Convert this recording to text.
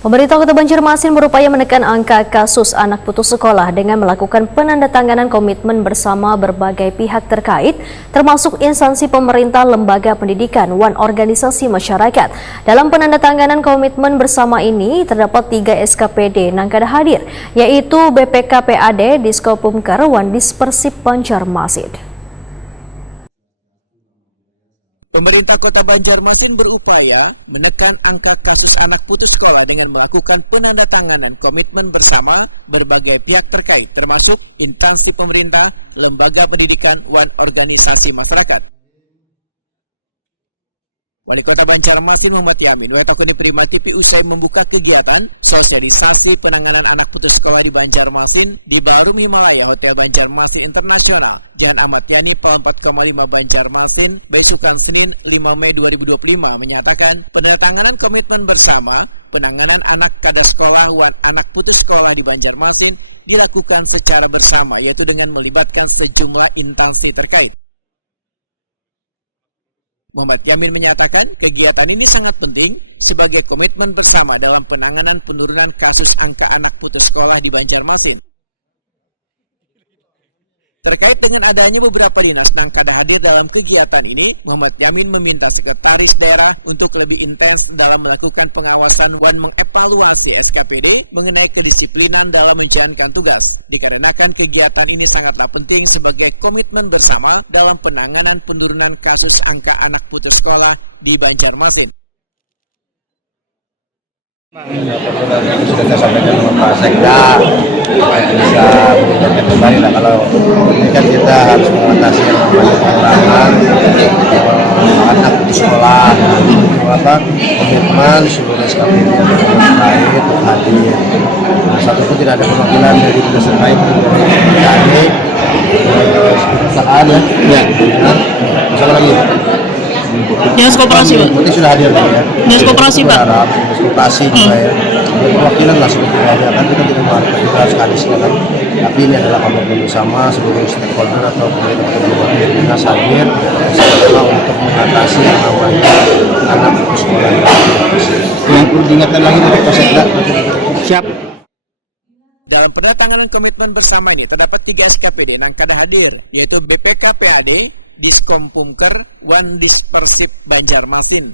Pemerintah Kota Banjarmasin berupaya menekan angka kasus anak putus sekolah dengan melakukan penandatanganan komitmen bersama berbagai pihak terkait, termasuk instansi pemerintah, lembaga pendidikan, dan organisasi masyarakat. Dalam penandatanganan komitmen bersama ini terdapat 3 SKPD Nangkada hadir, yaitu BPKPAD, Diskopumker, dan Dispersip Banjarmasin. Pemerintah Kota Banjarmasin berupaya menekan angka kasus anak putus sekolah dengan melakukan penandatanganan komitmen bersama berbagai pihak terkait, termasuk instansi pemerintah, lembaga pendidikan, dan organisasi masyarakat. Wali Kota Banjarmasin Muhammad Yamin mengatakan diterima cuti usai membuka kegiatan sosialisasi penanganan anak putus sekolah di Banjarmasin di Barum Himalaya Hotel Banjarmasin Internasional. Jalan Ahmad Yani, Pol 4,5 Banjarmasin, Besutan Senin 5 Mei 2025 menyatakan penandatanganan komitmen bersama penanganan anak pada sekolah dan anak putus sekolah di Banjarmasin dilakukan secara bersama, yaitu dengan melibatkan sejumlah instansi terkait. Muhammad Yamin menyatakan kegiatan ini sangat penting sebagai komitmen bersama dalam penanganan penurunan kasus angka anak putus sekolah di Banjarmasin. Terkait dengan adanya beberapa dinas Nangkada hadir dalam kegiatan ini, Muhammad Yamin meminta sekretaris daerah untuk lebih intens dalam melakukan pengawasan dan mengevaluasi SKPD mengenai kedisiplinan dalam menjalankan tugas. Dikarenakan kegiatan ini sangatlah penting sebagai komitmen bersama dalam penanganan penurunan kasus angka anak putus sekolah di Banjarmasin. Sudah saya sampaikan dengan Pak Sekda supaya bisa mengingatkan kembali lah, kalau ini kan kita harus mengatasi yang namanya pengurangan anak di sekolah, komitmen seluruh SKPD yang terkait untuk hadir. Satupun tidak ada perwakilan dari dinas terkait dari perusahaan ya. Misalnya lagi Dinas Koperasi, Pak. Berarti sudah hadir ya. Dinas Koperasi, Pak. Dinas Koperasi juga ya. Perwakilan lah sebetulnya kan kita tidak mengharapkan kita harus hadis kan. Tapi ini adalah komitmen bersama seluruh stakeholder atau pemerintah atau berbagai dinas hadir bersama untuk mengatasi yang namanya anak putus sekolah. Yang perlu diingatkan lagi dari Pak Sekda. Siap. Dalam penandatanganan komitmen bersamanya terdapat 3 SKPD Nangkada hadir, yaitu BPKPAD, Diskopumker, dan Dispersip Banjarmasin.